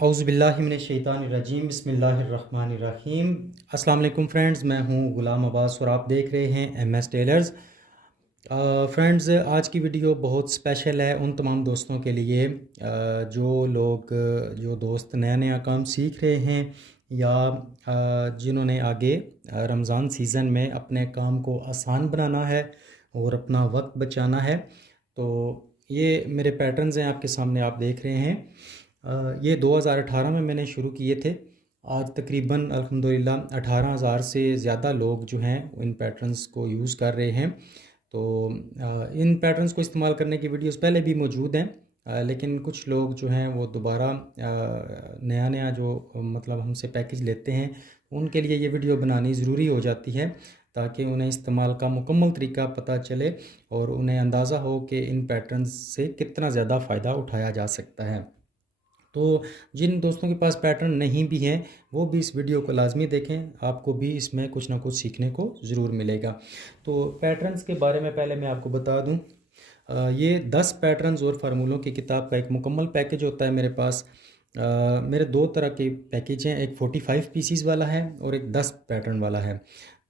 औज़ुबिल्लाहिमिनश्शैतानिर्रजीम बिस्मिल्लाहिर्रहमानिर्रहीम। अस्सलाम वालेकुम फ्रेंड्स, मैं हूं गुलाम अब्बास और आप देख रहे हैं एमएस टेलर्स। फ्रेंड्स, आज की वीडियो बहुत स्पेशल है उन तमाम दोस्तों के लिए जो दोस्त नया नया काम सीख रहे हैं या जिन्होंने आगे रमज़ान सीज़न में अपने काम को आसान बनाना है और अपना वक्त बचाना है। तो ये मेरे पैटर्न्स हैं आपके सामने, आप देख रहे हैं। ये 2018 में मैंने शुरू किए थे। आज तकरीबन अल्हम्दुलिल्लाह 18,000 से ज़्यादा लोग जो हैं इन पैटर्न्स को यूज़ कर रहे हैं। तो इन पैटर्न्स को इस्तेमाल करने की वीडियोस पहले भी मौजूद हैं, लेकिन कुछ लोग जो हैं वो दोबारा नया नया जो मतलब हमसे पैकेज लेते हैं, उनके लिए ये वीडियो बनानी ज़रूरी हो जाती है ताकि उन्हें इस्तेमाल का मुकम्मल तरीका पता चले और उन्हें अंदाज़ा हो कि इन पैटर्न्स से कितना ज़्यादा फ़ायदा उठाया जा सकता है। तो जिन दोस्तों के पास पैटर्न नहीं भी हैं वो भी इस वीडियो को लाजमी देखें, आपको भी इसमें कुछ ना कुछ सीखने को ज़रूर मिलेगा। तो पैटर्न्स के बारे में पहले मैं आपको बता दूं, ये 10 पैटर्न्स और फार्मूलों की किताब का एक मुकम्मल पैकेज होता है मेरे पास। मेरे दो तरह के पैकेज हैं, एक 45 पीसीस वाला है और एक 10 पैटर्न वाला है।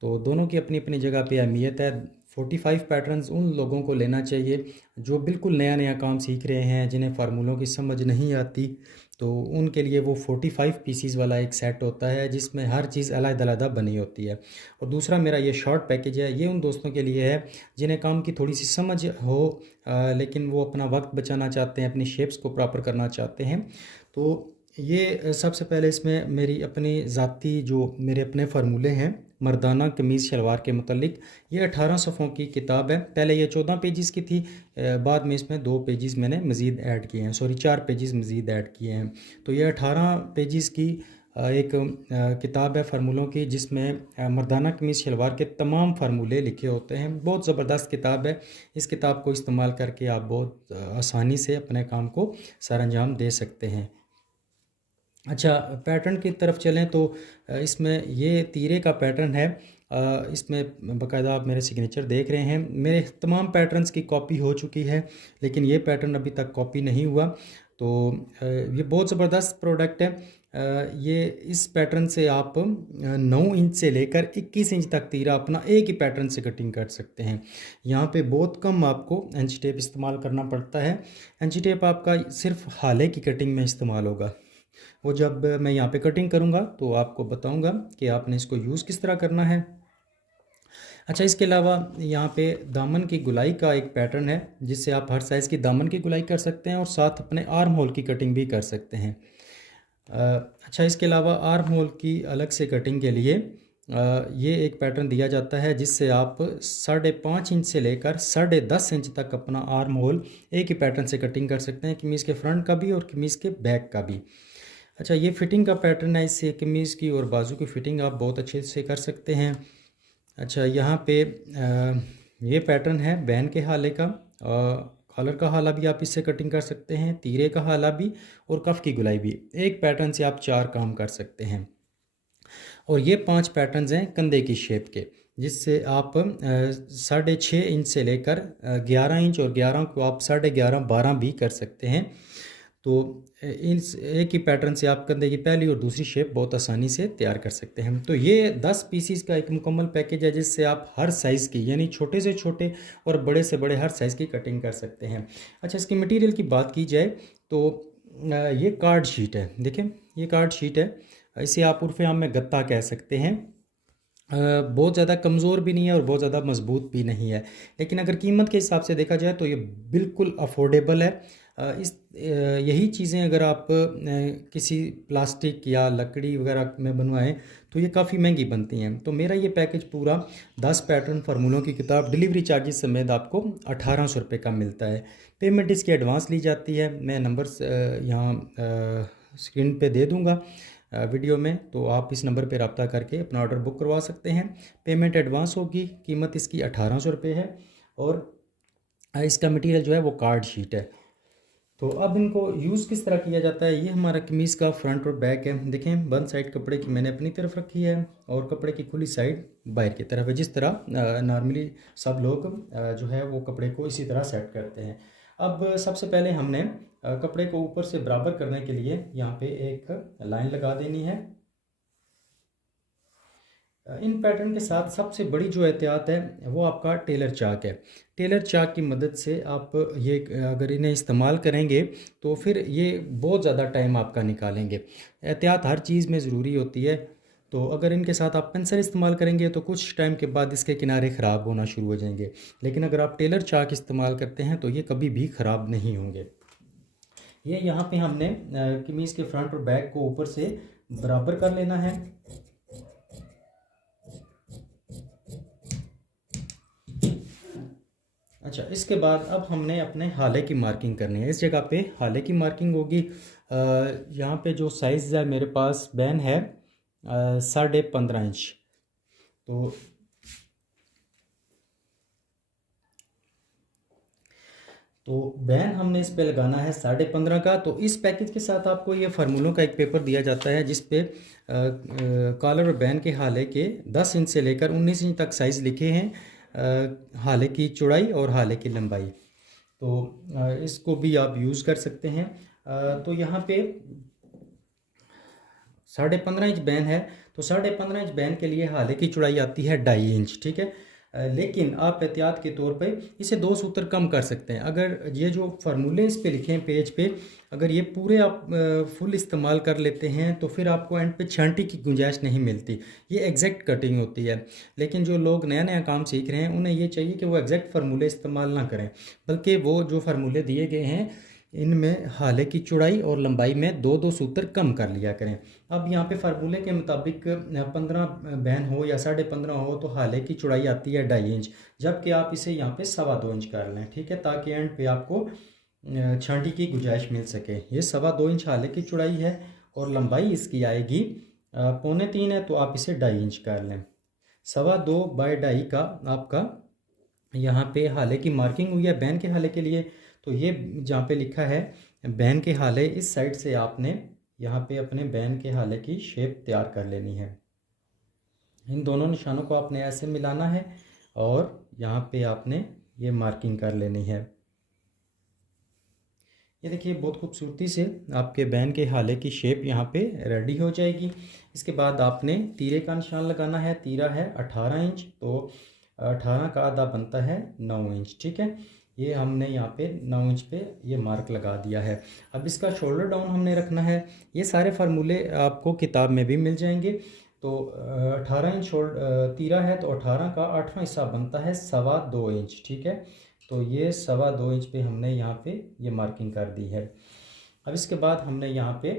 तो दोनों की अपनी अपनी जगह पे अहमियत है। 45 पैटर्न्स उन लोगों को लेना चाहिए जो बिल्कुल नया नया काम सीख रहे हैं, जिन्हें फार्मूलों की समझ नहीं आती। तो उनके लिए वो 45 पीसीस वाला एक सेट होता है जिसमें हर चीज़ अलग-अलग बनी होती है। और दूसरा मेरा ये शॉर्ट पैकेज है, ये उन दोस्तों के लिए है जिन्हें काम की थोड़ी सी समझ हो, लेकिन वो अपना वक्त बचाना चाहते हैं, अपनी शेप्स को प्रॉपर करना चाहते हैं। तो ये सबसे पहले इसमें मेरी अपनी ज़ाती जो मेरे अपने फार्मूले हैं मर्दाना कमीज़ शलवार के मुतल्लिक, ये 18 सफ़ों की किताब है। पहले ये 14 पेजेस की थी, बाद में इसमें 2 पेजेस मैंने मज़ीद ऐड किए हैं, 4 पेजेस मज़ीद ऐड किए हैं। तो ये 18 पेजेस की एक किताब है फार्मूलों की, जिसमें मर्दाना कमीज़ शलवार के तमाम फार्मूले लिखे होते हैं। बहुत ज़बरदस्त किताब है। इस किताब को इस्तेमाल करके आप बहुत आसानी से अपने काम को सर अंजाम दे सकते हैं। अच्छा, पैटर्न की तरफ चलें तो इसमें ये तीरे का पैटर्न है। इसमें बाकायदा आप मेरे सिग्नेचर देख रहे हैं। मेरे तमाम पैटर्न्स की कॉपी हो चुकी है, लेकिन ये पैटर्न अभी तक कॉपी नहीं हुआ। तो ये बहुत ज़बरदस्त प्रोडक्ट है। ये इस पैटर्न से आप 9 इंच से लेकर 21 इंच तक तीरा अपना एक ही पैटर्न से कटिंग कर सकते हैं। यहाँ पे बहुत कम आपको इंची टेप इस्तेमाल करना पड़ता है। इंची टेप आपका सिर्फ हाले की कटिंग में इस्तेमाल होगा। वो जब मैं यहाँ पे कटिंग करूँगा तो आपको बताऊँगा कि आपने इसको यूज़ किस तरह करना है। अच्छा, इसके अलावा यहाँ पे दामन की गुलाई का एक पैटर्न है जिससे आप हर साइज़ की दामन की गुलाई कर सकते हैं और साथ अपने आर्म होल की कटिंग भी कर सकते हैं। अच्छा, इसके अलावा आर्म होल की अलग से कटिंग के लिए ये एक पैटर्न दिया जाता है जिससे आप 5.5 इंच से लेकर 10.5 इंच तक अपना आर्म होल एक ही पैटर्न से कटिंग कर सकते हैं, कमीज़ के फ्रंट का भी और कमीज़ के बैक का भी। अच्छा, ये फिटिंग का पैटर्न है, इससे कमीज़ की और बाजू की फ़िटिंग आप बहुत अच्छे से कर सकते हैं। अच्छा, यहाँ पे ये पैटर्न है बैन के हाले का। कॉलर का हाला भी आप इससे कटिंग कर सकते हैं, तीरे का हाला भी और कफ़ की गुलाई भी। एक पैटर्न से आप 4 काम कर सकते हैं। और ये 5 पैटर्न्स हैं कंधे की शेप के, जिससे आप 6.5 इंच से लेकर 11 इंच और 11 को आप 11.5 12 भी कर सकते हैं। तो इन एक ही पैटर्न से आप कंधे की पहली और दूसरी शेप बहुत आसानी से तैयार कर सकते हैं। तो ये 10 पीसीस का एक मुकम्मल पैकेज है जिससे आप हर साइज़ की, यानी छोटे से छोटे और बड़े से बड़े हर साइज़ की कटिंग कर सकते हैं। अच्छा, इसके मटेरियल की बात की जाए तो ये कार्ड शीट है। देखें, ये कार्ड शीट है। इसे आप उर्फ़े आम में गत्ता कह सकते हैं। बहुत ज़्यादा कमज़ोर भी नहीं है और बहुत ज़्यादा मज़बूत भी नहीं है, लेकिन अगर कीमत के हिसाब से देखा जाए तो ये बिल्कुल अफोर्डेबल है। यही चीज़ें अगर आप किसी प्लास्टिक या लकड़ी वगैरह में बनवाएं तो ये काफ़ी महंगी बनती हैं। तो मेरा ये पैकेज पूरा 10 पैटर्न फार्मूलों की किताब डिलीवरी चार्जेस समेत आपको 1800 रुपये का मिलता है। पेमेंट इसकी एडवांस ली जाती है। मैं नंबर्स यहाँ स्क्रीन पे दे दूँगा वीडियो में, तो आप इस नंबर पर रब्ता करके अपना ऑर्डर बुक करवा सकते हैं। पेमेंट एडवांस होगी। कीमत इसकी 1800 रुपये है और इसका मटेरियल जो है वो कार्ड शीट है। तो अब इनको यूज़ किस तरह किया जाता है, ये हमारा कमीज़ का फ्रंट और बैक है। देखें, बंद साइड कपड़े की मैंने अपनी तरफ रखी है और कपड़े की खुली साइड बाहर की तरफ है। जिस तरह नॉर्मली सब लोग जो है वो कपड़े को इसी तरह सेट करते हैं। अब सबसे पहले हमने कपड़े को ऊपर से बराबर करने के लिए यहाँ पे एक लाइन लगा देनी है। इन पैटर्न के साथ सबसे बड़ी जो एहतियात है वो आपका टेलर चाक है। टेलर चाक की मदद से आप ये अगर इन्हें इस्तेमाल करेंगे तो फिर ये बहुत ज़्यादा टाइम आपका निकालेंगे। एहतियात हर चीज़ में ज़रूरी होती है। तो अगर इनके साथ आप पेंसिल इस्तेमाल करेंगे तो कुछ टाइम के बाद इसके किनारे ख़राब होना शुरू हो जाएंगे, लेकिन अगर आप टेलर चाक इस्तेमाल करते हैं तो ये कभी भी ख़राब नहीं होंगे। ये यहाँ पे हमने कमीज़ के फ्रंट और बैक को ऊपर से बराबर कर लेना है। अच्छा, इसके बाद अब हमने अपने हाले की मार्किंग करनी है। इस जगह पे हाले की मार्किंग होगी। यहाँ पे जो साइज़ है मेरे पास बैन है 15.5 इंच। तो बैन हमने इस पे लगाना है 15.5 का। तो इस पैकेज के साथ आपको ये फार्मूलों का एक पेपर दिया जाता है जिस पे कॉलर और बैन के हाले के 10 इंच से लेकर 19 इंच तक साइज़ लिखे हैं, हाले की चौड़ाई और हाले की लंबाई। तो इसको भी आप यूज़ कर सकते हैं। तो यहाँ पे 15.5 इंच बैन है, तो 15.5 इंच बैन के लिए हाले की चौड़ाई आती है 2.5 इंच, ठीक है। लेकिन आप एहतियात के तौर पे इसे 2 सूत्र कम कर सकते हैं। अगर ये जो फार्मूले इस पे लिखे हैं पेज पे, अगर ये पूरे आप फुल इस्तेमाल कर लेते हैं तो फिर आपको एंड पे छांटी की गुंजाइश नहीं मिलती। ये एग्जैक्ट कटिंग होती है। लेकिन जो लोग नया नया काम सीख रहे हैं उन्हें ये चाहिए कि वो एग्जैक्ट फार्मूले इस्तेमाल ना करें, बल्कि वो जो फार्मूले दिए गए हैं इनमें हाले की चौड़ाई और लंबाई में 2-2 सूत्र कम कर लिया करें। अब यहाँ पे फार्मूले के मुताबिक 15 बैन हो या 15.5 हो तो हाले की चौड़ाई आती है 2.5 इंच, जबकि आप इसे यहाँ पे 2.25 इंच कर लें, ठीक है, ताकि एंड पे आपको छांटी की गुंजाइश मिल सके। ये 2.25 इंच हाले की चौड़ाई है और लंबाई इसकी आएगी 2.25 है, तो आप इसे 2.5 इंच कर लें। 2.25 बाय 2.5 का आपका यहाँ पे हाले की मार्किंग हुई है बैन के हाले के लिए। तो ये जहाँ पे लिखा है बैन के हाले, इस साइड से आपने यहाँ पे अपने बैन के हाले की शेप तैयार कर लेनी है। इन दोनों निशानों को आपने ऐसे मिलाना है और यहाँ पे आपने ये मार्किंग कर लेनी है। ये देखिए बहुत खूबसूरती से आपके बैन के हाले की शेप यहाँ पे रेडी हो जाएगी। इसके बाद आपने तीरे का निशान लगाना है। तीरा है 18 इंच, तो 18 का आधा बनता है 9 इंच, ठीक है। ये हमने यहाँ पे 9 इंच पे ये मार्क लगा दिया है। अब इसका शोल्डर डाउन हमने रखना है। ये सारे फार्मूले आपको किताब में भी मिल जाएंगे। तो 18 इंच तीरा है, तो 18 का 8वां हिस्सा बनता है 2.25 इंच, ठीक है। तो ये 2.25 इंच पे हमने यहाँ पे ये मार्किंग कर दी है। अब इसके बाद हमने यहाँ पे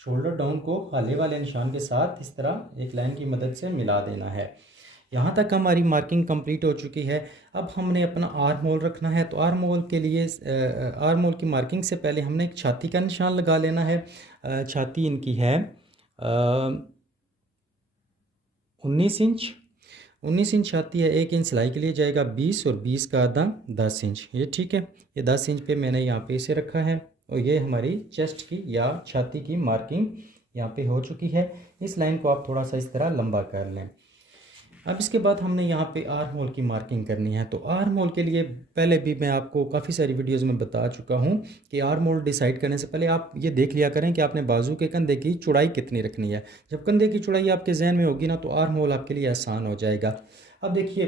शोल्डर डाउन को हाले वाले निशान के साथ इस तरह एक लाइन की मदद से मिला देना है। यहाँ तक हमारी मार्किंग कंप्लीट हो चुकी है। अब हमने अपना आर्म होल रखना है। तो आर्म होल के लिए आर्म होल की मार्किंग से पहले हमने एक छाती का निशान लगा लेना है। छाती इनकी है 19 इंच छाती है। 1 इंच सिलाई के लिए जाएगा 20 और 20 का आधा 10 इंच, ये ठीक है। ये 10 इंच पे मैंने यहाँ पे इसे रखा है और ये हमारी चेस्ट की या छाती की मार्किंग यहाँ पे हो चुकी है। इस लाइन को आप थोड़ा सा इस तरह लंबा कर लें। अब इसके बाद हमने यहाँ पे आर्म होल की मार्किंग करनी है। तो आर्म होल के लिए पहले भी मैं आपको काफ़ी सारी वीडियोस में बता चुका हूँ कि आर्म होल डिसाइड करने से पहले आप ये देख लिया करें कि आपने बाजू के कंधे की चौड़ाई कितनी रखनी है। जब कंधे की चौड़ाई आपके जहन में होगी ना तो आर्म होल आपके लिए आसान हो जाएगा। अब देखिए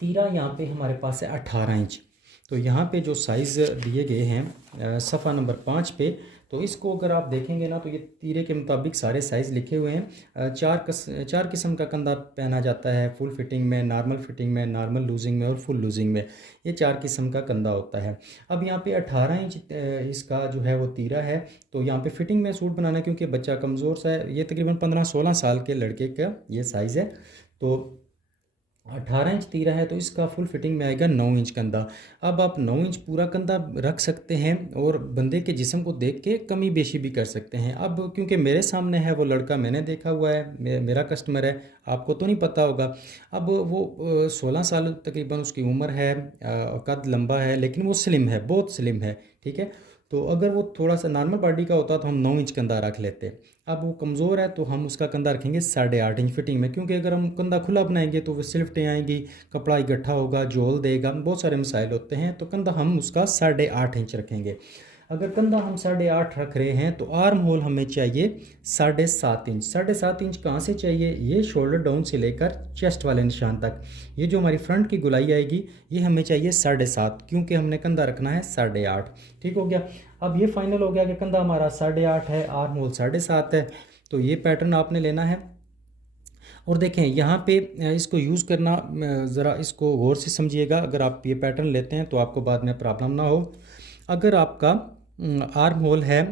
तीरा यहाँ पे हमारे पास है 18 इंच। तो यहाँ पे जो साइज़ दिए गए हैं सफ़ा नंबर 5 पे, तो इसको अगर आप देखेंगे ना तो ये तीरे के मुताबिक सारे साइज़ लिखे हुए हैं। 4 किस्म का कंधा पहना जाता है, फुल फिटिंग में, नॉर्मल फिटिंग में, नॉर्मल लूजिंग में और फुल लूजिंग में। ये 4 किस्म का कंधा होता है। अब यहाँ पे 18 इंच इसका जो है वो तीरा है। तो यहाँ पे फिटिंग में सूट बनाना, क्योंकि बच्चा कमज़ोर सा है, ये तकरीबन 15-16 साल के लड़के का ये साइज़ है। तो 18 इंच तीरा है तो इसका फुल फिटिंग में आएगा 9 इंच कंधा। अब आप 9 इंच पूरा कंधा रख सकते हैं और बंदे के जिस्म को देख के कमी बेशी भी कर सकते हैं। अब क्योंकि मेरे सामने है वो लड़का, मैंने देखा हुआ है, मेरा कस्टमर है, आपको तो नहीं पता होगा। अब वो 16 साल तकरीबन उसकी उम्र है, कद लंबा है, लेकिन वो स्लिम है, बहुत स्लिम है, ठीक है। तो अगर वो थोड़ा सा नॉर्मल बॉडी का होता तो हम 9 इंच कंधा रख लेते। अब वो कमज़ोर है तो हम उसका कंधा रखेंगे 8.5 इंच फिटिंग में, क्योंकि अगर हम कंधा खुला बनाएंगे तो वो सिलवटें आएंगी, कपड़ा इकट्ठा होगा, झोल देगा, बहुत सारे मसाइल होते हैं। तो कंधा हम उसका 8.5 इंच रखेंगे। अगर कंधा हम 8.5 रख रहे हैं तो आर्म होल हमें चाहिए 7.5 इंच। 7.5 इंच कहाँ से चाहिए? ये शोल्डर डाउन से लेकर चेस्ट वाले निशान तक, ये जो हमारी फ्रंट की गुलाई आएगी ये हमें चाहिए 7.5, क्योंकि हमने कंधा रखना है 8.5। ठीक हो गया। अब ये फाइनल हो गया कि कंधा हमारा 8.5 है, आर्म होल 7.5 है। तो ये पैटर्न आपने लेना है। और देखें यहाँ पे इसको यूज़ करना, ज़रा इसको गौर से समझिएगा। अगर आप ये पैटर्न लेते हैं तो आपको बाद में प्रॉब्लम ना हो। अगर आपका आर्म होल है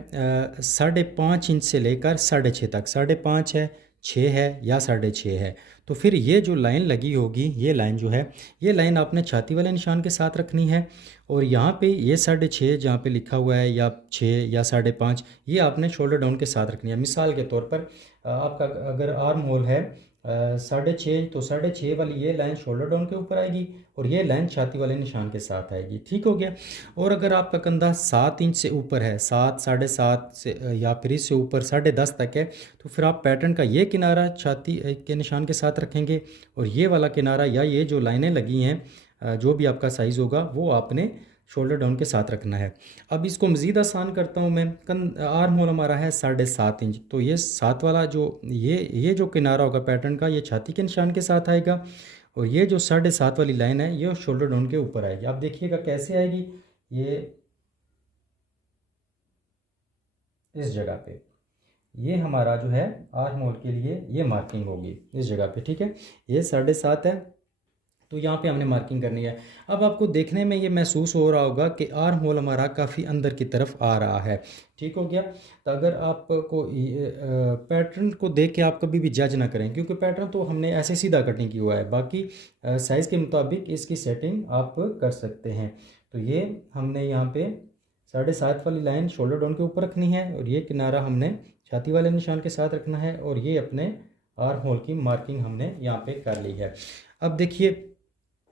5.5 इंच से लेकर 6.5 तक, 5.5 है, 6 है या 6.5 है, तो फिर ये जो लाइन लगी होगी, ये लाइन जो है, ये लाइन आपने छाती वाले निशान के साथ रखनी है। और यहाँ पे ये 6.5 जहाँ पे लिखा हुआ है, या 6 या 5.5, ये आपने शोल्डर डाउन के साथ रखनी है। मिसाल के तौर पर आपका अगर आर्म होल है 6.5, तो 6.5 वाली ये लाइन शोल्डर डाउन के ऊपर आएगी और ये लाइन छाती वाले निशान के साथ आएगी। ठीक हो गया। और अगर आपका कंधा 7 इंच से ऊपर है, 7, 7.5 से या फिर इससे ऊपर 10.5 तक है, तो फिर आप पैटर्न का ये किनारा छाती के निशान के साथ रखेंगे और ये वाला किनारा या ये जो लाइनें लगी हैं, जो भी आपका साइज़ होगा वो आपने शोल्डर डाउन के साथ रखना है। अब इसको मज़ीद आसान करता हूँ मैं। आर्म होल हमारा है 7.5 इंच, तो ये 7 वाला जो ये जो किनारा होगा पैटर्न का, ये छाती के निशान के साथ आएगा और ये जो 7.5 वाली लाइन है ये शोल्डर डाउन के ऊपर आएगी। आप देखिएगा कैसे आएगी, ये इस जगह पे, ये हमारा जो है आर्म होल के लिए ये मार्किंग होगी इस जगह पे। ठीक है, ये 7.5 है तो यहाँ पे हमने मार्किंग करनी है। अब आपको देखने में ये महसूस हो रहा होगा कि आर्म होल हमारा काफ़ी अंदर की तरफ आ रहा है। ठीक हो गया। तो अगर आपको पैटर्न को देख के आप कभी भी जज ना करें, क्योंकि पैटर्न तो हमने ऐसे सीधा कटिंग किया हुआ है, बाकी साइज़ के मुताबिक इसकी सेटिंग आप कर सकते हैं। तो ये हमने यहाँ पे 7.5 वाली लाइन शोल्डर डाउन के ऊपर रखनी है और ये किनारा हमने छाती वाले निशान के साथ रखना है और ये अपने आर्म होल की मार्किंग हमने यहाँ पे कर ली है। अब देखिए,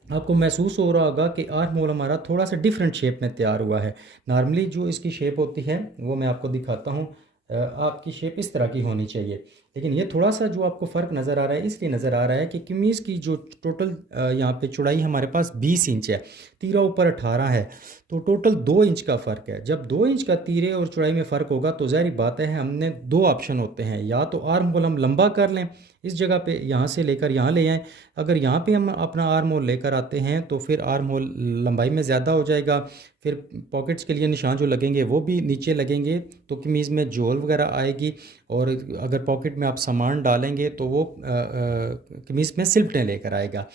आपको महसूस हो रहा होगा कि आर्म होल हमारा थोड़ा सा डिफरेंट शेप में तैयार हुआ है। नॉर्मली जो इसकी शेप होती है वो मैं आपको दिखाता हूँ। आपकी शेप इस तरह की होनी चाहिए, लेकिन ये थोड़ा सा जो आपको फ़र्क नज़र आ रहा है इसलिए नज़र आ रहा है कि कमीज़ की जो टोटल यहाँ पे चौड़ाई हमारे पास 20 इंच है, तीरा ऊपर 18 है, तो टोटल 2 इंच का फ़र्क है। जब 2 इंच का तीरे और चौड़ाई में फ़र्क होगा तो ज़ाहिर बात है हमने दो ऑप्शन होते हैं, या तो आर्म होल हम लंबा कर लें इस जगह पे, यहाँ से लेकर यहाँ ले आएँ। अगर यहाँ पे हम अपना आर्म होल लेकर आते हैं तो फिर आर्म होल लंबाई में ज़्यादा हो जाएगा, फिर पॉकेट्स के लिए निशान जो लगेंगे वो भी नीचे लगेंगे, तो कमीज़ में झोल वगैरह आएगी। और अगर पॉकेट में आप सामान डालेंगे तो वो कमीज़ में सिलवटें लेकर आएगा।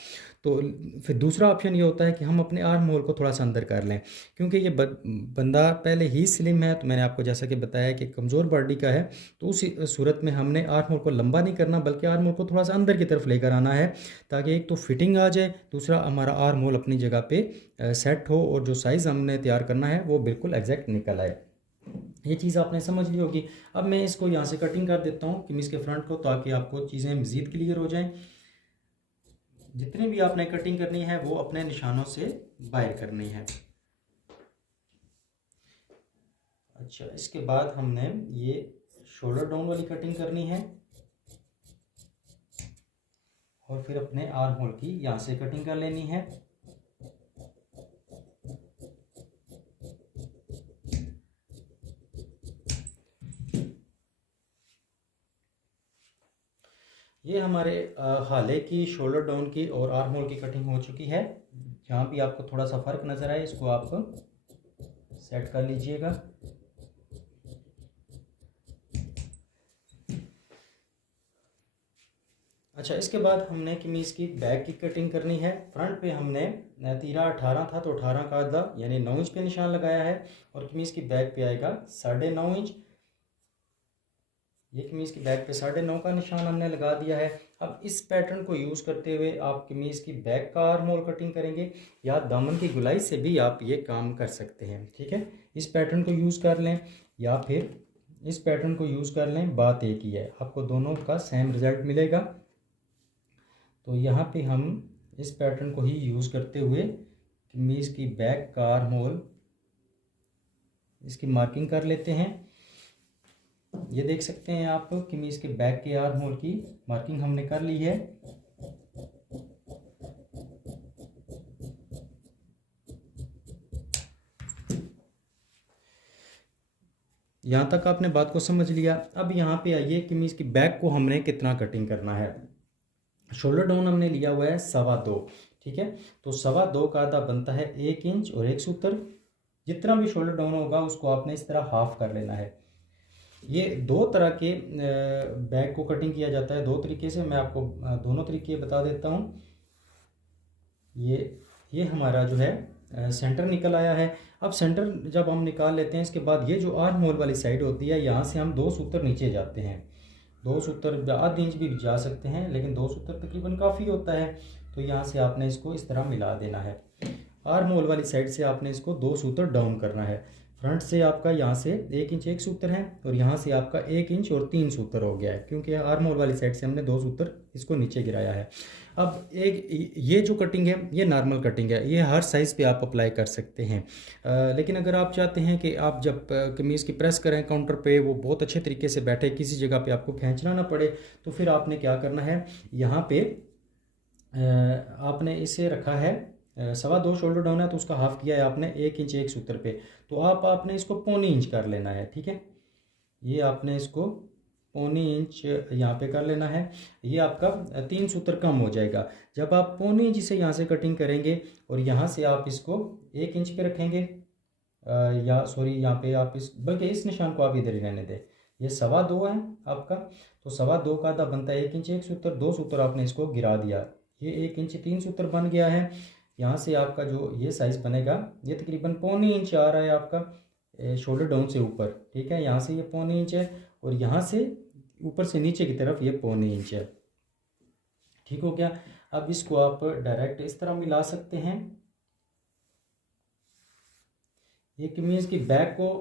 तो फिर दूसरा ऑप्शन ये होता है कि हम अपने आर्म होल को थोड़ा सा अंदर कर लें, क्योंकि ये बंदा पहले ही स्लिम है, तो मैंने आपको जैसा कि बताया कि कमज़ोर बॉडी का है, तो उस सूरत में हमने आर्म होल को लंबा नहीं करना बल्कि आर्म होल को थोड़ा सा अंदर की तरफ लेकर आना है, ताकि एक तो फिटिंग आ जाए, दूसरा हमारा आर्म होल अपनी जगह पे सेट हो और जो साइज़ हमने तैयार करना है वो बिल्कुल एग्जैक्ट निकल आए। ये चीज़ आपने समझ ली होगी। अब मैं इसको यहाँ से कटिंग कर देता हूँ कमीज़ के फ्रंट को, ताकि आपको चीज़ें मज़ीद क्लियर हो जाएं। जितनी भी आपने कटिंग करनी है वो अपने निशानों से बाहर करनी है। अच्छा, इसके बाद हमने ये शोल्डर डाउन वाली कटिंग करनी है और फिर अपने आर्म होल की यहाँ से कटिंग कर लेनी है। ये हमारे हाले की शोल्डर डाउन की और आर्म होल की कटिंग हो चुकी है। जहाँ भी आपको थोड़ा सा फ़र्क नज़र आए इसको आप सेट कर लीजिएगा। अच्छा, इसके बाद हमने कमीज़ की बैक की कटिंग करनी है। फ्रंट पे हमने तीरा 18 था तो 18 का आधा यानी 9 इंच पे निशान लगाया है और कमीज़ की बैक पे आएगा 9.5 इंच। ये कमीज़ की बैक पे 9.5 का निशान हमने लगा दिया है। अब इस पैटर्न को यूज़ करते हुए आप कमीज़ की बैक का आर्म होल कटिंग करेंगे या दामन की गुलाई से भी आप ये काम कर सकते हैं। ठीक है, इस पैटर्न को यूज़ कर लें या फिर इस पैटर्न को यूज़ कर लें, बात एक ही है, आपको दोनों का सेम रिज़ल्ट मिलेगा। तो यहाँ पे हम इस पैटर्न को ही यूज़ करते हुए कमीज़ की बैक का आर्म होल इसकी मार्किंग कर लेते हैं। ये देख सकते हैं आप कमीज़ के बैक के आर्म होल की मार्किंग हमने कर ली है। यहाँ तक आपने बात को समझ लिया। अब यहाँ पे आइए, कमीज़ की बैक को हमने कितना कटिंग करना है। शोल्डर डाउन हमने लिया हुआ है 2.25, ठीक है। तो 2.25 का आधा बनता है 1 इंच और 1 सूत्र। जितना भी शोल्डर डाउन होगा उसको आपने इस तरह हाफ कर लेना है। ये दो तरह के बैक को कटिंग किया जाता है, दो तरीके से। मैं आपको दोनों तरीके बता देता हूँ। ये हमारा जो है सेंटर निकल आया है। अब सेंटर जब हम निकाल लेते हैं, इसके बाद ये जो आर्म होल वाली साइड होती है, यहाँ से हम 2 सूत्र नीचे जाते हैं। 2 सूत्र आध इंच भी जा सकते हैं, लेकिन 2 सूत्र तकरीबन काफ़ी होता है। तो यहाँ से आपने इसको इस तरह मिला देना है। आर्म होल वाली साइड से आपने इसको 2 सूत्र डाउन करना है। फ्रंट से आपका यहाँ से 1 इंच 1 सूत्र है, और यहाँ से आपका 1 इंच और 3 सूत्र हो गया है, क्योंकि आर्म होल वाली साइड से हमने 2 सूत्र इसको नीचे गिराया है। अब ये जो कटिंग है ये नॉर्मल कटिंग है, ये हर साइज़ पे आप अप्लाई कर सकते हैं। लेकिन अगर आप चाहते हैं कि आप जब कमीज़ की प्रेस करें काउंटर पे वो बहुत अच्छे तरीके से बैठे, किसी जगह पे आपको खींचना ना पड़े, तो फिर आपने क्या करना है, यहाँ पे आपने इसे रखा है 2.25 शोल्डर डाउन है, तो उसका हाफ किया है आपने 1 इंच 1 सूत्र पे। तो आपने इसको 0.25 इंच कर लेना है, ठीक है। ये आपने इसको 0.25 इंच यहाँ पे कर लेना है। ये आपका 3 सूत्र कम हो जाएगा। जब आप 0.25 इंच से यहाँ से कटिंग करेंगे और यहाँ से आप इसको 1 इंच पे रखेंगे, या सॉरी यहाँ पे आप बल्कि इस निशान को आप इधर ही रहने दें। ये 2.25 है आपका, तो 2.25 का आधा बनता है 1 इंच 1 सूत्र। 2 सूत्र आपने इसको गिरा दिया, ये 1 इंच 3 सूत्र बन गया है। यहाँ से आपका जो ये साइज़ बनेगा, ये तकरीबन 0.25 इंच आ रहा है आपका शोल्डर डाउन से ऊपर, ठीक है। यहाँ से ये 0.25 इंच है, और यहाँ से ऊपर से नीचे की तरफ ये 0.25 इंच है, ठीक हो गया। अब इसको आप डायरेक्ट इस तरह मिला सकते हैं। ये कमीज़ की बैक को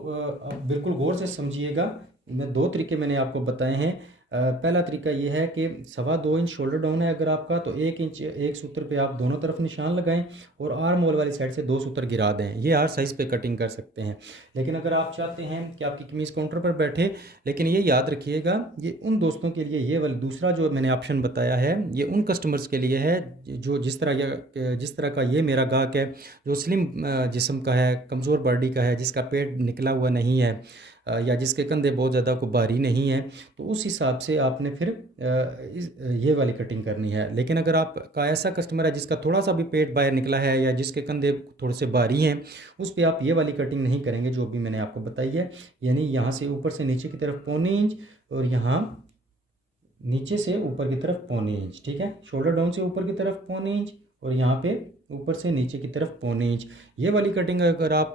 बिल्कुल गौर से समझिएगा। मैं 2 तरीके मैंने आपको बताए हैं। पहला तरीका ये है कि 2.25 इंच शोल्डर डाउन है अगर आपका, तो 1 इंच 1 सूत्र पे आप दोनों तरफ निशान लगाएं और आर्म होल वाली साइड से 2 सूत्र गिरा दें। ये हर साइज़ पे कटिंग कर सकते हैं। लेकिन अगर आप चाहते हैं कि आपकी कमीज़ काउंटर पर बैठे, लेकिन ये याद रखिएगा, ये उन दोस्तों के लिए, ये वाला दूसरा जो मैंने ऑप्शन बताया है, ये उन कस्टमर्स के लिए है जो जिस तरह का ये मेरा गाहक है, जो स्लिम जिस्म का है, कमज़ोर बॉडी का है, जिसका पेट निकला हुआ नहीं है, या जिसके कंधे बहुत ज़्यादा को भारी नहीं है, तो उस हिसाब से आपने फिर ये वाली कटिंग करनी है। लेकिन अगर आपका ऐसा कस्टमर है जिसका थोड़ा सा भी पेट बाहर निकला है या जिसके कंधे थोड़े से भारी हैं, उस पर आप ये वाली कटिंग नहीं करेंगे जो भी मैंने आपको बताई है। यानी यहाँ से ऊपर से नीचे की तरफ 0.25 इंच, और यहाँ नीचे से ऊपर की तरफ 0.25 इंच, ठीक है। शोल्डर डाउन से ऊपर की तरफ 0.25 इंच, और यहाँ पे ऊपर से नीचे की तरफ 0.25 इंच। ये वाली कटिंग अगर आप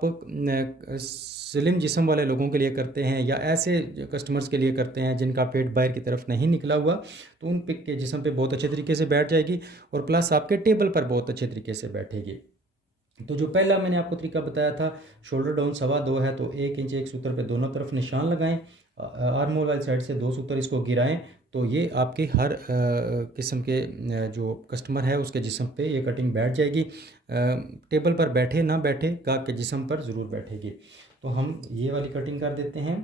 स्लिम जिस्म वाले लोगों के लिए करते हैं, या ऐसे कस्टमर्स के लिए करते हैं जिनका पेट बाहर की तरफ नहीं निकला हुआ, तो उन पिक के जिस्म पे बहुत अच्छे तरीके से बैठ जाएगी, और प्लस आपके टेबल पर बहुत अच्छे तरीके से बैठेगी। तो जो पहला मैंने आपको तरीका बताया था, शोल्डर डाउन 2.25 है, तो 1 इंच 1 सूत्र पे दोनों तरफ निशान लगाएं, आर्म होल वाली साइड से 2 सूत्र इसको गिराएं, तो ये आपके हर किस्म के जो कस्टमर है उसके जिस्म पे ये कटिंग बैठ जाएगी। टेबल पर बैठे ना बैठे, गाहक के जिस्म पर ज़रूर बैठेगी। तो हम ये वाली कटिंग कर देते हैं।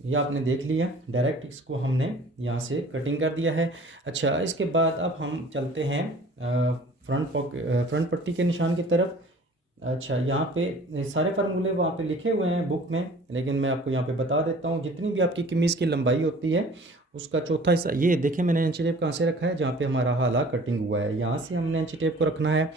ये आपने देख लिया, डायरेक्ट इसको हमने यहाँ से कटिंग कर दिया है। अच्छा, इसके बाद अब हम चलते हैं फ्रंट पट्टी के निशान की तरफ। अच्छा, यहाँ पे सारे फार्मूले वहाँ पे लिखे हुए हैं बुक में, लेकिन मैं आपको यहाँ पे बता देता हूँ। जितनी भी आपकी कमीज़ की लंबाई होती है उसका चौथा हिस्सा, ये देखिए मैंने इंची टेप कहाँ से रखा है, जहाँ पे हमारा हाला कटिंग हुआ है, यहाँ से हमने इंची टेप को रखना है।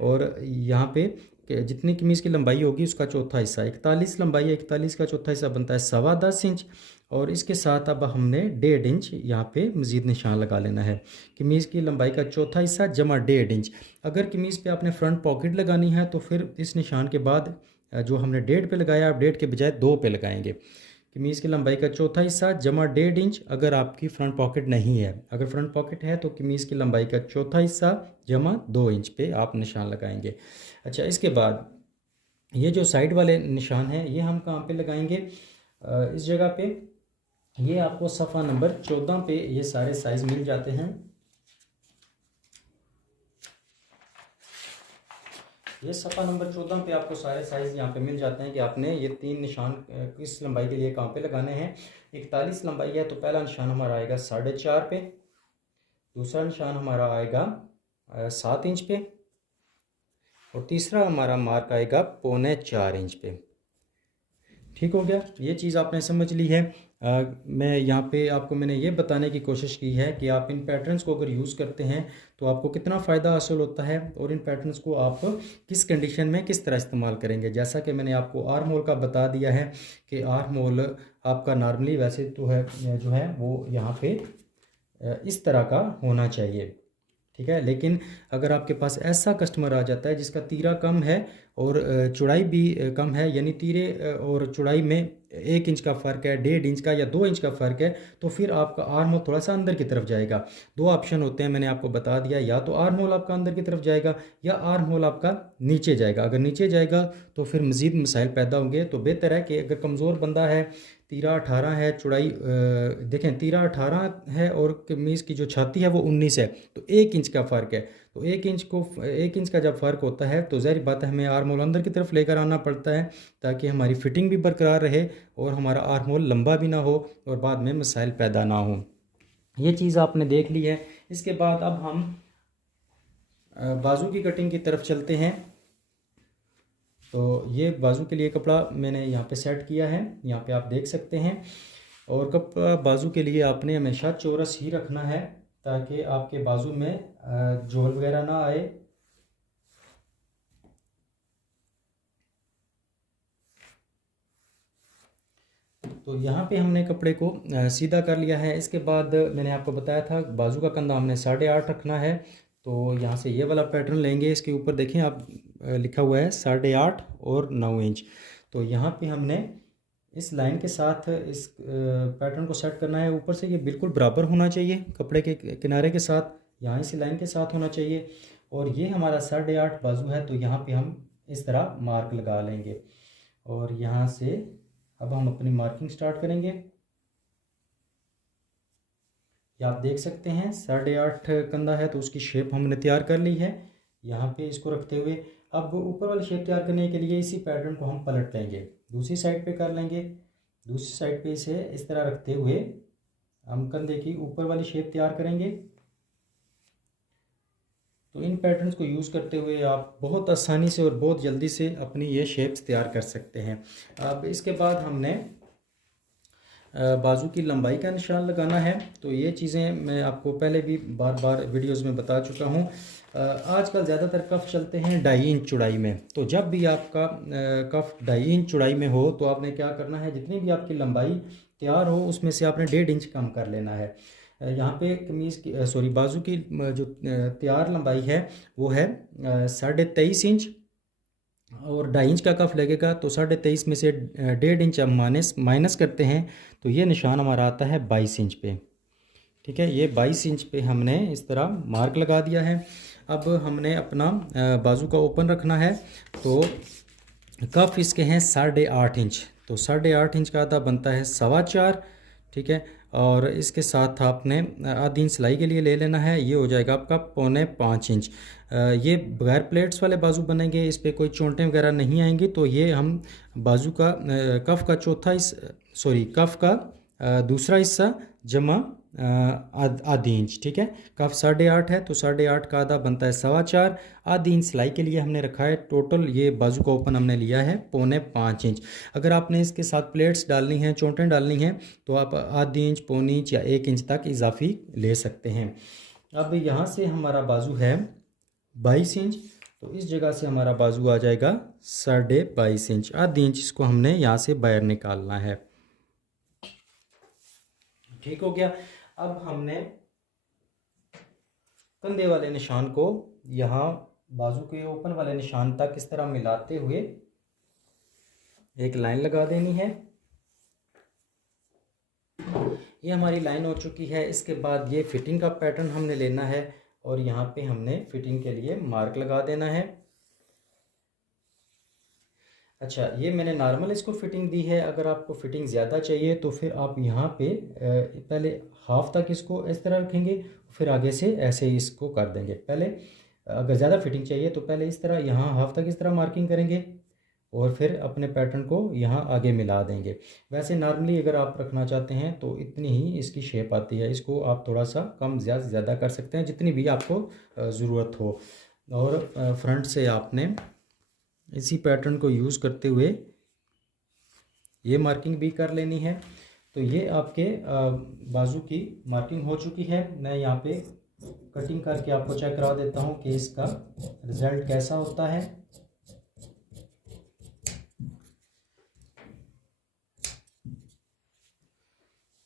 और यहाँ पे जितनी कमीज़ की लंबाई होगी उसका चौथा हिस्सा, 41 लंबाई है, 41 का चौथा हिस्सा बनता है 10.25 इंच। और इसके साथ अब हमने 1.5 इंच यहाँ पे मज़ीद निशान लगा लेना है। कमीज़ की लंबाई का चौथा हिस्सा जमा 1.5 इंच। अगर कमीज़ पे आपने फ्रंट पॉकेट लगानी है तो फिर इस निशान के बाद जो हमने 1.5 पे लगाया, आप 1.5 के बजाय 2 पे लगाएंगे। कमीज़ की लंबाई का चौथा हिस्सा जमा 1.5 इंच अगर आपकी फ्रंट पॉकेट नहीं है। अगर फ्रंट पॉकेट है तो कमीज़ की लंबाई का चौथा हिस्सा जमा 2 इंच पे आप निशान लगाएंगे। अच्छा, इसके बाद ये जो साइड वाले निशान हैं ये हम कहाँ पे लगाएंगे, इस जगह पे। ये आपको सफ़ा नंबर 14 पे ये सारे साइज़ मिल जाते हैं। ये सफ़ा नंबर 14 पे आपको सारे साइज़ यहाँ पे मिल जाते हैं कि आपने ये 3 निशान किस लंबाई के लिए कहाँ पे लगाने हैं। 41 लंबाई है तो पहला निशान हमारा आएगा 4.5 पे, दूसरा निशान हमारा आएगा 7 इंच पे, और तीसरा हमारा मार्क आएगा 3.25 इंच पे। ठीक हो गया, ये चीज़ आपने समझ ली है। मैं यहाँ पे आपको मैंने ये बताने की कोशिश की है कि आप इन पैटर्न्स को अगर यूज़ करते हैं तो आपको कितना फ़ायदा हासिल होता है, और इन पैटर्न्स को आप किस कंडीशन में किस तरह इस्तेमाल करेंगे। जैसा कि मैंने आपको आर्म होल का बता दिया है कि आर्म होल आपका नॉर्मली वैसे तो है जो है वो यहाँ पे इस तरह का होना चाहिए, ठीक है। लेकिन अगर आपके पास ऐसा कस्टमर आ जाता है जिसका तीरा कम है और चौड़ाई भी कम है, यानी तीरे और चौड़ाई में 1 इंच का फ़र्क है, 1.5 इंच का या 2 इंच का फ़र्क है, तो फिर आपका आर्म होल थोड़ा सा अंदर की तरफ जाएगा। 2 ऑप्शन होते हैं, मैंने आपको बता दिया, या तो आर्म होल आपका अंदर की तरफ जाएगा या आर्म होल आपका नीचे जाएगा। अगर नीचे जाएगा तो फिर मज़ीद मसाइल पैदा होंगे। तो बेहतर है कि अगर कमज़ोर बंदा है, तीरा 18 है, चौड़ाई देखें तीरा 18 है और कमीज़ की जो छाती है वो 19 है, तो 1 इंच का फ़र्क है। तो 1 इंच का जब फ़र्क होता है तो ज़ाहिर बात है हमें आर्म होल अंदर की तरफ लेकर आना पड़ता है ताकि हमारी फ़िटिंग भी बरकरार रहे और हमारा आर्म होल लंबा भी ना हो और बाद में मसाइल पैदा ना हो। ये चीज़ आपने देख ली है। इसके बाद अब हम बाजू की कटिंग की तरफ चलते हैं। तो ये बाजू के लिए कपड़ा मैंने यहाँ पे सेट किया है, यहाँ पे आप देख सकते हैं। और कपड़ा बाजू के लिए आपने हमेशा चौरस ही रखना है ताकि आपके बाजू में झोल वगैरह ना आए। तो यहाँ पे हमने कपड़े को सीधा कर लिया है। इसके बाद मैंने आपको बताया था बाजू का कंधा हमने 8.5 रखना है। तो यहाँ से ये वाला पैटर्न लेंगे, इसके ऊपर देखें आप लिखा हुआ है 8.5 और 9 इंच। तो यहाँ पे हमने इस लाइन के साथ इस पैटर्न को सेट करना है। ऊपर से ये बिल्कुल बराबर होना चाहिए कपड़े के किनारे के साथ, यहाँ इसी लाइन के साथ होना चाहिए। और ये हमारा 8.5 बाजू है, तो यहाँ पे हम इस तरह मार्क लगा लेंगे और यहाँ से अब हम अपनी मार्किंग स्टार्ट करेंगे। ये आप देख सकते हैं 8.5 कंधा है तो उसकी शेप हमने तैयार कर ली है यहाँ पे इसको रखते हुए। अब ऊपर वाली शेप तैयार करने के लिए इसी पैटर्न को हम पलट लेंगे, दूसरी साइड पे कर लेंगे। दूसरी साइड पे इसे इस तरह रखते हुए हम कंधे की ऊपर वाली शेप तैयार करेंगे। तो इन पैटर्न्स को यूज़ करते हुए आप बहुत आसानी से और बहुत जल्दी से अपनी ये शेप्स तैयार कर सकते हैं। अब इसके बाद हमने बाजू की लंबाई का निशान लगाना है। तो ये चीज़ें मैं आपको पहले भी बार बार वीडियोस में बता चुका हूँ। आजकल ज़्यादातर कफ चलते हैं 2.5 इंच चौड़ाई में। तो जब भी आपका कफ 2.5 इंच चौड़ाई में हो तो आपने क्या करना है, जितनी भी आपकी लंबाई तैयार हो उसमें से आपने 1.5 इंच कम कर लेना है। यहाँ पे कमीज़ की बाजू की जो तैयार लंबाई है वो है 23.5 इंच और 2.5 इंच का कफ लगेगा। तो 23.5 में से 1.5 इंच हम माइनस करते हैं तो ये निशान हमारा आता है 22 इंच पे। ठीक है, ये 22 इंच पे हमने इस तरह मार्क लगा दिया है। अब हमने अपना बाजू का ओपन रखना है। तो कफ इसके हैं 8.5 इंच, तो 8.5 इंच का आधा बनता है 4.25। ठीक है, और इसके साथ आपने आधी इंच सिलाई के लिए ले लेना है, ये हो जाएगा आपका 4.25 इंच। ये बगैर प्लेट्स वाले बाजू बनेंगे, इस पर कोई चोंटें वगैरह नहीं आएंगी। तो ये हम बाजू का कफ का कफ का दूसरा हिस्सा जमा आधी इंच। ठीक है, कफ 8.5 है तो 8.5 का आधा बनता है 4.25। आधी इंच सिलाई के लिए हमने रखा है। टोटल ये बाजू का ओपन हमने लिया है 4.25 इंच। अगर आपने इसके साथ प्लेट्स डालनी हैं, चोंटें डालनी हैं, तो आप आधी इंच, 1.25 इंच या 1 इंच तक इजाफी ले सकते हैं। अब यहाँ से हमारा बाजू है 22 इंच, तो इस जगह से हमारा बाजू आ जाएगा 22.5 इंच। आधी इंच इसको हमने यहाँ से बाहर निकालना है। ठीक हो गया। अब हमने कंधे वाले निशान को यहाँ बाजू के ओपन वाले निशान तक इस तरह मिलाते हुए एक लाइन लगा देनी है। ये हमारी लाइन हो चुकी है। इसके बाद ये फिटिंग का पैटर्न हमने लेना है और यहाँ पे हमने फिटिंग के लिए मार्क लगा देना है। अच्छा, ये मैंने नॉर्मल इसको फिटिंग दी है। अगर आपको फिटिंग ज़्यादा चाहिए तो फिर आप यहाँ पे पहले हाफ तक इसको इस तरह रखेंगे, फिर आगे से ऐसे ही इसको कर देंगे। पहले अगर ज़्यादा फिटिंग चाहिए तो पहले इस तरह यहाँ हाफ तक इस तरह मार्किंग करेंगे और फिर अपने पैटर्न को यहाँ आगे मिला देंगे। वैसे नॉर्मली अगर आप रखना चाहते हैं तो इतनी ही इसकी शेप आती है, इसको आप थोड़ा सा कम ज़्यादा कर सकते हैं जितनी भी आपको ज़रूरत हो। और फ्रंट से आपने इसी पैटर्न को यूज़ करते हुए ये मार्किंग भी कर लेनी है। तो ये आपके बाजू की मार्किंग हो चुकी है। मैं यहाँ पे कटिंग करके आपको चेक करा देता हूँ कि इसका रिज़ल्ट कैसा होता है।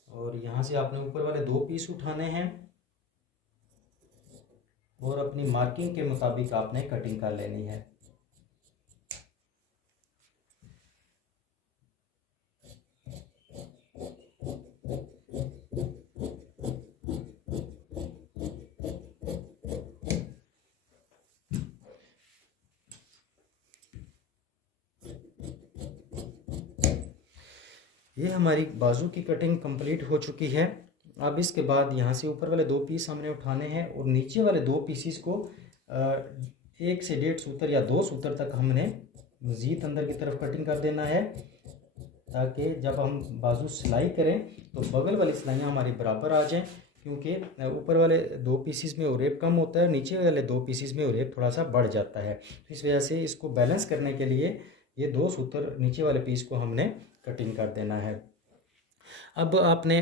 और यहाँ से आपने ऊपर वाले 2 पीस उठाने हैं और अपनी मार्किंग के मुताबिक आपने कटिंग कर लेनी है। ये हमारी बाजू की कटिंग कंप्लीट हो चुकी है। अब इसके बाद यहाँ से ऊपर वाले 2 पीस हमने उठाने हैं और नीचे वाले 2 पीसीस को 1 से 1.5 सूत्र या 2 सूत्र तक हमने मज़ीद अंदर की तरफ कटिंग कर देना है, ताकि जब हम बाजू सिलाई करें तो बगल वाली सिलाइयाँ हमारी बराबर आ जाएं, क्योंकि ऊपर वाले 2 पीसीस में ओरेप कम होता है, नीचे वाले 2 पीसीस में ओरेप थोड़ा सा बढ़ जाता है। तो इस वजह से इसको बैलेंस करने के लिए ये 2 सूत्र नीचे वाले पीस को हमने कटिंग कर देना है। अब आपने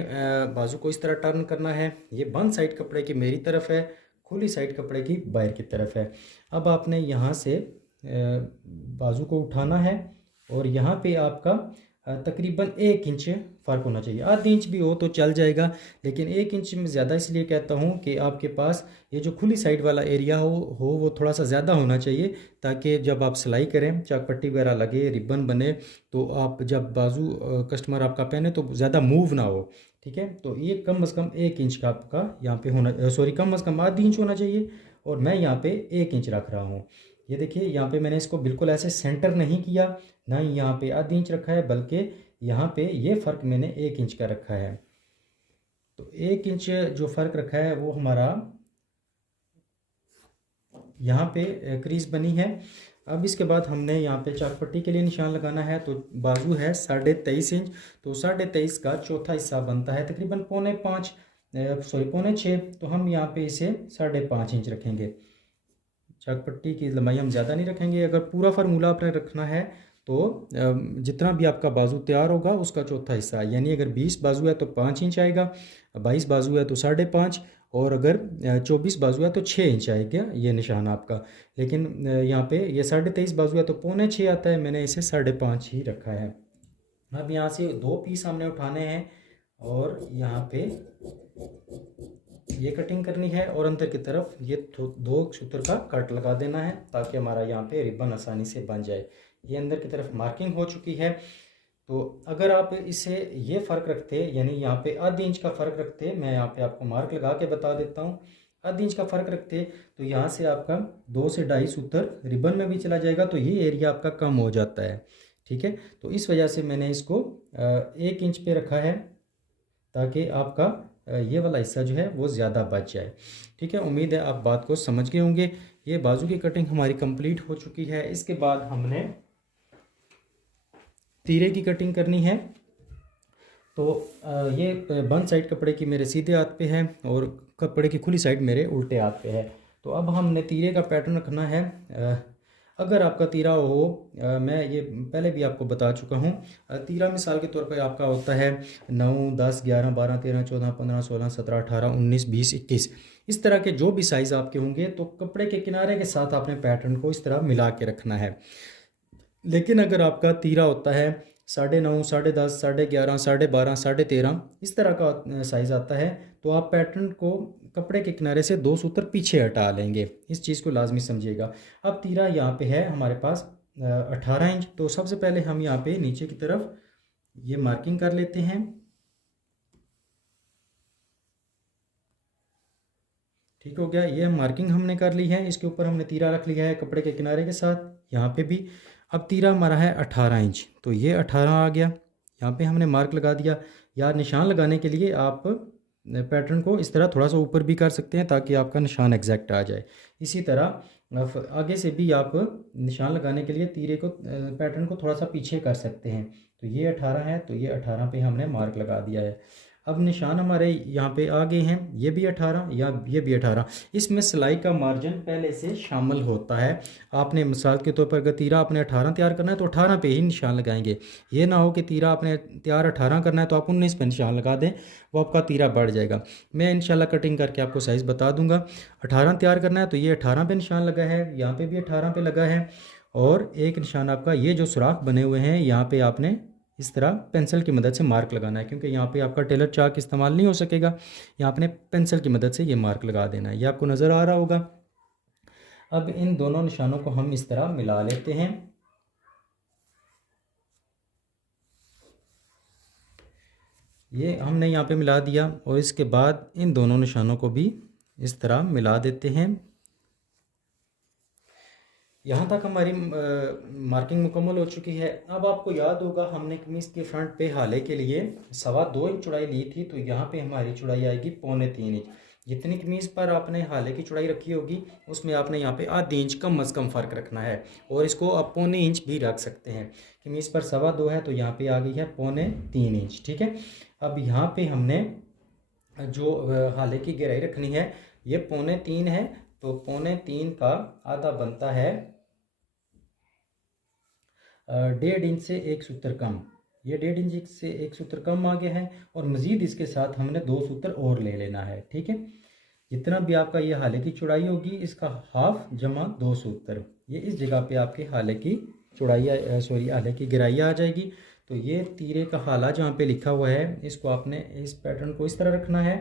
बाजू को इस तरह टर्न करना है। ये बंद साइड कपड़े की मेरी तरफ है, खुली साइड कपड़े की बाहर की तरफ है। अब आपने यहाँ से बाजू को उठाना है और यहाँ पे आपका तकरीबन 1 इंच फ़र्क होना चाहिए। आधा इंच भी हो तो चल जाएगा, लेकिन 1 इंच में ज़्यादा इसलिए कहता हूँ कि आपके पास ये जो खुली साइड वाला एरिया हो वो थोड़ा सा ज़्यादा होना चाहिए, ताकि जब आप सिलाई करें, चाक पट्टी वगैरह लगे, रिबन बने, तो आप जब बाजू कस्टमर आपका पहने तो ज़्यादा मूव ना हो। ठीक है, तो ये कम से कम 1 इंच का आपका यहाँ पे होना, कम से कम आधा इंच होना चाहिए और मैं यहाँ पे 1 इंच रख रहा हूँ। ये देखिए, यहाँ पे मैंने इसको बिल्कुल ऐसे सेंटर नहीं किया, ना ही यहाँ पे आधा इंच रखा है, बल्कि यहाँ पे ये फ़र्क मैंने 1 इंच का रखा है। तो 1 इंच जो फ़र्क रखा है वो हमारा यहाँ पे क्रीज बनी है। अब इसके बाद हमने यहाँ पे चाक पट्टी के लिए निशान लगाना है। तो बाजू है 23.5 इंच, तो 23.5 का चौथा हिस्सा बनता है तकरीबन पौने 6। तो हम यहाँ पे इसे 5.5 इंच रखेंगे। चाक पट्टी की लंबाई हम ज़्यादा नहीं रखेंगे। अगर पूरा फार्मूला आपने रखना है तो जितना भी आपका बाजू तैयार होगा उसका चौथा हिस्सा, यानी अगर 20 बाजू है तो 5 इंच आएगा, 22 बाजू है तो 5.5, और अगर 24 बाजू है तो 6 इंच आएगा ये निशान आपका। लेकिन यहाँ पे ये 23.5 बाजू है तो पौने 6 आता है, मैंने इसे 5.5 ही रखा है। अब यहाँ से 2 पीस हमने उठाने हैं और यहाँ पे ये कटिंग करनी है और अंदर की तरफ ये 2 सूत्र का कट लगा देना है, ताकि हमारा यहाँ पे रिबन आसानी से बन जाए। ये अंदर की तरफ मार्किंग हो चुकी है। तो अगर आप इसे ये फ़र्क रखते, यानी यहाँ पे आधी इंच का फ़र्क रखते, मैं यहाँ पे आपको मार्क लगा के बता देता हूँ, आधी इंच का फ़र्क रखते तो यहाँ से आपका 2 से 2.5 सूत्र रिबन में भी चला जाएगा, तो ये एरिया आपका कम हो जाता है। ठीक है, तो इस वजह से मैंने इसको 1 इंच पे रखा है, ताकि आपका ये वाला हिस्सा जो है वो ज़्यादा बच जाए। ठीक है, उम्मीद है आप बात को समझ गए होंगे। ये बाजू की कटिंग हमारी कंप्लीट हो चुकी है। इसके बाद हमने तीरे की कटिंग करनी है। तो ये बंद साइड कपड़े की मेरे सीधे हाथ पे है और कपड़े की खुली साइड मेरे उल्टे हाथ पे है। तो अब हमने तीरे का पैटर्न रखना है। अगर आपका तीरा हो, मैं ये पहले भी आपको बता चुका हूँ, तीरा मिसाल के तौर पे आपका होता है 9, 10, 11, 12, 13, 14, 15, 16, 17, 18, 19, 20, 21, इस तरह के जो भी साइज़ आपके होंगे, तो कपड़े के किनारे के साथ आपने पैटर्न को इस तरह मिला के रखना है। लेकिन अगर आपका तीरा होता है 9.5, 10.5, 11.5, 12.5, 13.5, इस तरह का साइज़ आता है, तो आप पैटर्न को कपड़े के किनारे से 2 सूत्र पीछे हटा लेंगे। इस चीज़ को लाजमी समझिएगा। अब तीरा यहाँ पे है हमारे पास 18 इंच। तो सबसे पहले हम यहाँ पे नीचे की तरफ ये मार्किंग कर लेते हैं। ठीक हो गया, ये मार्किंग हमने कर ली है। इसके ऊपर हमने तीरा रख लिया है कपड़े के किनारे के साथ, यहाँ पे भी। अब तीरा हमारा है 18 इंच, तो ये 18 आ गया। यहाँ पे हमने मार्क लगा दिया। या निशान लगाने के लिए आप पैटर्न को इस तरह थोड़ा सा ऊपर भी कर सकते हैं ताकि आपका निशान एग्जैक्ट आ जाए। इसी तरह आगे से भी आप निशान लगाने के लिए तीरे को पैटर्न को थोड़ा सा पीछे कर सकते हैं। तो ये 18 है, तो ये 18 पे हमने मार्क लगा दिया है। अब निशान हमारे यहाँ पे आ गए हैं, ये भी 18 या ये भी 18। इसमें सिलाई का मार्जिन पहले से शामिल होता है। आपने मिसाल के तौर पर अगर तीरा आपने 18 तैयार करना है तो 18 पे ही निशान लगाएंगे। ये ना हो कि तीरा आपने तैयार 18 करना है तो आप 19 पे निशान लगा दें, वो आपका तीरा बढ़ जाएगा। मैं इंशाल्लाह कटिंग करके आपको साइज़ बता दूंगा। 18 तैयार करना है तो ये 18 पे निशान लगा है, यहाँ पे भी 18 पे लगा है। और एक निशान आपका ये जो सुराख बने हुए हैं यहाँ पे आपने इस तरह पेंसिल की मदद से मार्क लगाना है, क्योंकि यहाँ पे आपका टेलर चाक इस्तेमाल नहीं हो सकेगा। यहाँ आपने पेंसिल की मदद से ये मार्क लगा देना है। ये आपको नज़र आ रहा होगा। अब इन दोनों निशानों को हम इस तरह मिला लेते हैं। ये हमने यहाँ पे मिला दिया और इसके बाद इन दोनों निशानों को भी इस तरह मिला देते हैं। यहाँ तक हमारी मार्किंग मुकम्मल हो चुकी है। अब आपको याद होगा हमने कमीज़ के फ्रंट पे हाले के लिए 2.25 इंच चौड़ाई ली थी, तो यहाँ पे हमारी चौड़ाई आएगी 3.25 इंच। जितनी कमीज़ पर आपने हाले की चौड़ाई रखी होगी उसमें आपने यहाँ पे आधी इंच कम अज़ कम फ़र्क रखना है, और इसको आप 0.25 इंच भी रख सकते हैं। कमीज़ पर 2.25 है तो यहाँ पे आ गई है 3.25 इंच। ठीक है, अब यहाँ पे हमने जो हाले की गहराई रखनी है ये 3.25 है, तो 3.25 का आधा बनता है 1.5 इंच से 1 सूत्र कम। ये 1.5 इंच से 1 सूत्र कम आ गया है, और मज़ीद इसके साथ हमने 2 सूत्र और ले लेना है। ठीक है, जितना भी आपका ये हाले की चौड़ाई होगी इसका हाफ जमा 2 सूत्र, ये इस जगह पे आपके हाले की चौड़ाई हाले की गहराई आ जाएगी। तो ये तीरे का हाला जहाँ पे लिखा हुआ है इसको आपने इस पैटर्न को इस तरह रखना है,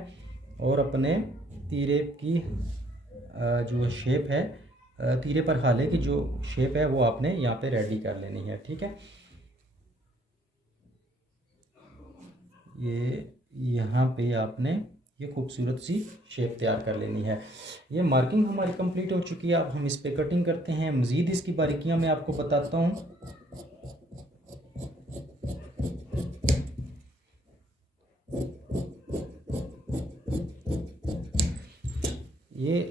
और अपने तीरे की जो शेप है, तीरे पर हाले की जो शेप है वो आपने यहाँ पे रेडी कर लेनी है। ठीक है, ये यहाँ पे आपने ये खूबसूरत सी शेप तैयार कर लेनी है। ये मार्किंग हमारी कंप्लीट हो चुकी है। अब हम इस पे कटिंग करते हैं। मज़ीद इसकी बारीकियाँ मैं आपको बताता हूँ। ये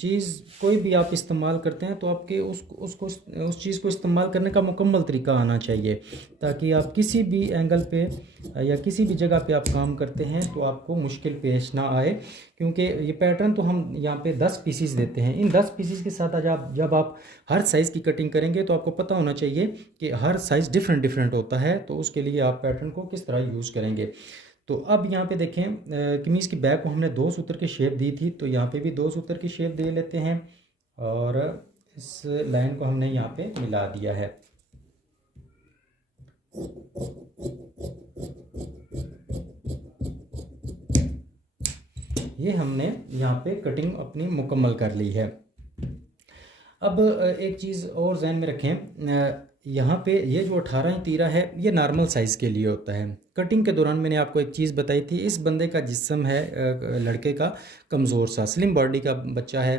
चीज़ कोई भी आप इस्तेमाल करते हैं तो आपके उस चीज़ को इस्तेमाल करने का मुकम्मल तरीका आना चाहिए, ताकि आप किसी भी एंगल पे या किसी भी जगह पे आप काम करते हैं तो आपको मुश्किल पेश ना आए। क्योंकि ये पैटर्न तो हम यहाँ पे 10 पीसीस देते हैं। इन 10 पीसीस के साथ जब आप हर साइज़ की कटिंग करेंगे तो आपको पता होना चाहिए कि हर साइज़ डिफरेंट होता है, तो उसके लिए आप पैटर्न को किस तरह यूज़ करेंगे। तो अब यहाँ पे देखें, कमीज़ की बैक को हमने 2 सूत्र की शेप दी थी, तो यहाँ पे भी 2 सूत्र की शेप दे लेते हैं, और इस लाइन को हमने यहाँ पे मिला दिया है। ये हमने यहाँ पे कटिंग अपनी मुकम्मल कर ली है। अब एक चीज़ और ज़हन में रखें, यहाँ पे ये जो 18 इंच तीरा है ये नॉर्मल साइज़ के लिए होता है। कटिंग के दौरान मैंने आपको एक चीज़ बताई थी, इस बंदे का जिस्म है लड़के का कमज़ोर सा, स्लिम बॉडी का बच्चा है,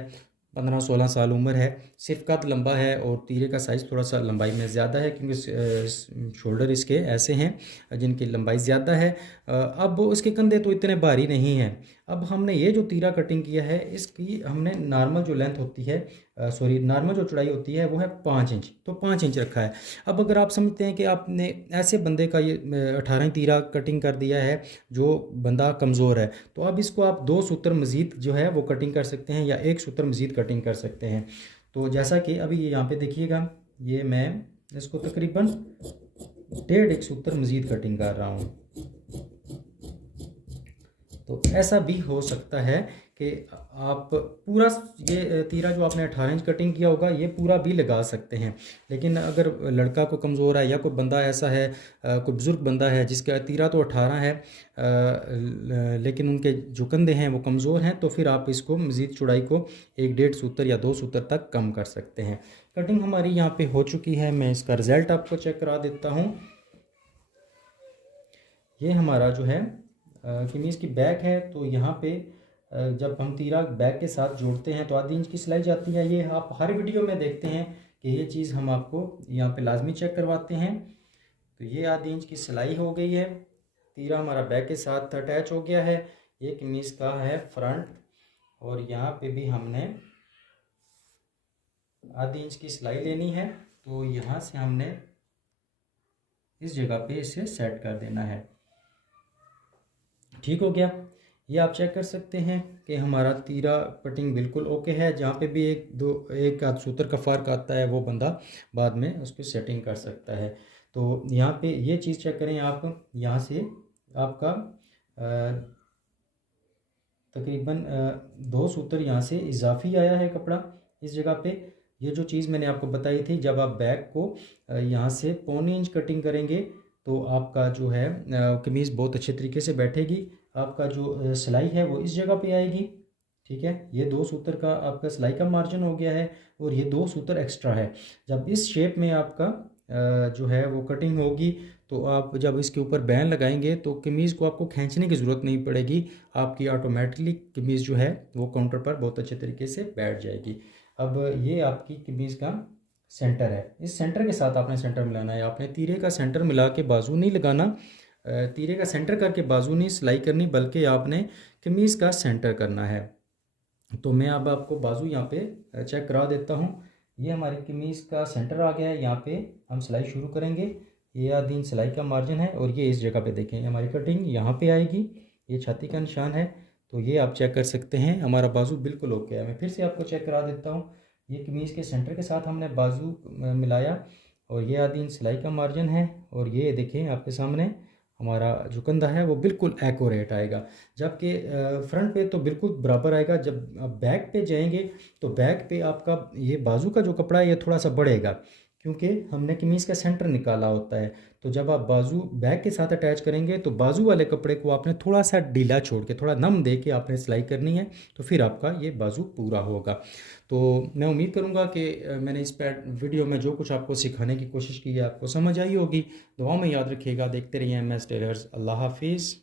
15-16 साल उम्र है, सिर्फ कद लंबा है और तीरे का साइज़ थोड़ा सा लंबाई में ज़्यादा है, क्योंकि शोल्डर इसके ऐसे हैं जिनकी लंबाई ज़्यादा है। अब उसके कंधे तो इतने भारी नहीं हैं। अब हमने ये जो तीरा कटिंग किया है इसकी हमने नॉर्मल जो लेंथ होती है, नॉर्मल जो चौड़ाई होती है वो है 5 इंच, तो 5 इंच रखा है। अब अगर आप समझते हैं कि आपने ऐसे बंदे का ये 18 तीरा कटिंग कर दिया है जो बंदा कमज़ोर है, तो अब इसको आप 2 सूत्र मज़ीद जो है वो कटिंग कर सकते हैं या 1 सूत्र मज़ीद कटिंग कर सकते हैं। तो जैसा कि अभी ये यहाँ पे देखिएगा, ये मैं इसको तकरीबन 1.5 सूत्र मज़ीद कटिंग कर रहा हूँ। तो ऐसा भी हो सकता है कि आप पूरा ये तीरा जो आपने 18 इंच कटिंग किया होगा ये पूरा भी लगा सकते हैं। लेकिन अगर लड़का को कमज़ोर है या कोई बंदा ऐसा है, कोई बुज़ुर्ग बंदा है जिसका तीरा तो 18 है, लेकिन उनके जो कंधे हैं वो कमज़ोर हैं, तो फिर आप इसको मज़ीद चौड़ाई को 1.5 सूत्र या 2 सूत्र तक कम कर सकते हैं। कटिंग हमारी यहाँ पे हो चुकी है। मैं इसका रिज़ल्ट आपको चेक करा देता हूँ। ये हमारा जो है कमीज़ की बैक है, तो यहाँ पे जब हम तीरा बैक के साथ जोड़ते हैं तो आधी इंच की सिलाई जाती है। ये आप हर वीडियो में देखते हैं कि ये चीज़ हम आपको यहाँ पे लाजमी चेक करवाते हैं। तो ये आधी इंच की सिलाई हो गई है, तीरा हमारा बैक के साथ अटैच हो गया है। ये कमीज़ का है फ्रंट, और यहाँ पे भी हमने आधी इंच की सिलाई लेनी है। तो यहाँ से हमने इस जगह पे इसे सेट कर देना है। ठीक हो गया। ये आप चेक कर सकते हैं कि हमारा तीरा कटिंग बिल्कुल ओके है। जहाँ पे भी एक आध सूत्र का फ़र्क आता है वो बंदा बाद में उसको सेटिंग कर सकता है। तो यहाँ पे ये चीज़ चेक करें आप, यहाँ से आपका तकरीबन 2 सूत्र यहाँ से इजाफी आया है कपड़ा इस जगह पे। ये जो चीज़ मैंने आपको बताई थी, जब आप बैक को यहाँ से 1.25 इंच कटिंग करेंगे तो आपका जो है कमीज़ बहुत अच्छे तरीके से बैठेगी। आपका जो सिलाई है वो इस जगह पे आएगी। ठीक है, ये 2 सूत्र का आपका सिलाई का मार्जिन हो गया है, और ये 2 सूत्र एक्स्ट्रा है। जब इस शेप में आपका जो है वो कटिंग होगी, तो आप जब इसके ऊपर बैन लगाएंगे तो कमीज़ को आपको खींचने की ज़रूरत नहीं पड़ेगी। आपकी ऑटोमेटिकली कमीज़ जो है वो काउंटर पर बहुत अच्छे तरीके से बैठ जाएगी। अब ये आपकी कमीज़ का सेंटर है। इस सेंटर के साथ आपने सेंटर मिलाना है। आपने तीरे का सेंटर मिला के बाजू नहीं लगाना, तीरे का सेंटर करके बाजू नहीं सिलाई करनी, बल्कि आपने कमीज़ का सेंटर करना है। तो मैं अब आपको बाजू यहाँ पे चेक करा देता हूँ। ये हमारी कमीज़ का सेंटर आ गया है। यहाँ पे हम सिलाई शुरू करेंगे। ये आधी इंच सिलाई का मार्जिन है, और ये इस जगह पे देखें हमारी कटिंग यहाँ पे आएगी। ये छाती का निशान है। तो ये आप चेक कर सकते हैं, हमारा बाजू बिल्कुल ओके है। मैं फिर से आपको चेक करा देता हूँ। ये कमीज़ के सेंटर के साथ हमने बाजू मिलाया, और ये आधी इंच सिलाई का मार्जिन है, और ये देखें आपके सामने हमारा जो कंधा है वो बिल्कुल एक्यूरेट आएगा। जबकि फ्रंट पे तो बिल्कुल बराबर आएगा। जब आप बैक पे जाएंगे तो बैक पे आपका ये बाजू का जो कपड़ा है ये थोड़ा सा बढ़ेगा, क्योंकि हमने कमीज़ का सेंटर निकाला होता है। तो जब आप बाजू बैक के साथ अटैच करेंगे तो बाजू वाले कपड़े को आपने थोड़ा सा ढीला छोड़ के, थोड़ा नम दे के आपने सिलाई करनी है, तो फिर आपका ये बाजू पूरा होगा। तो मैं उम्मीद करूँगा कि मैंने इस वीडियो में जो कुछ आपको सिखाने की कोशिश की है आपको समझ आई होगी। दुआओं में याद रखिएगा। देखते रहिए MS टेलर्स। अल्लाह हाफिज़।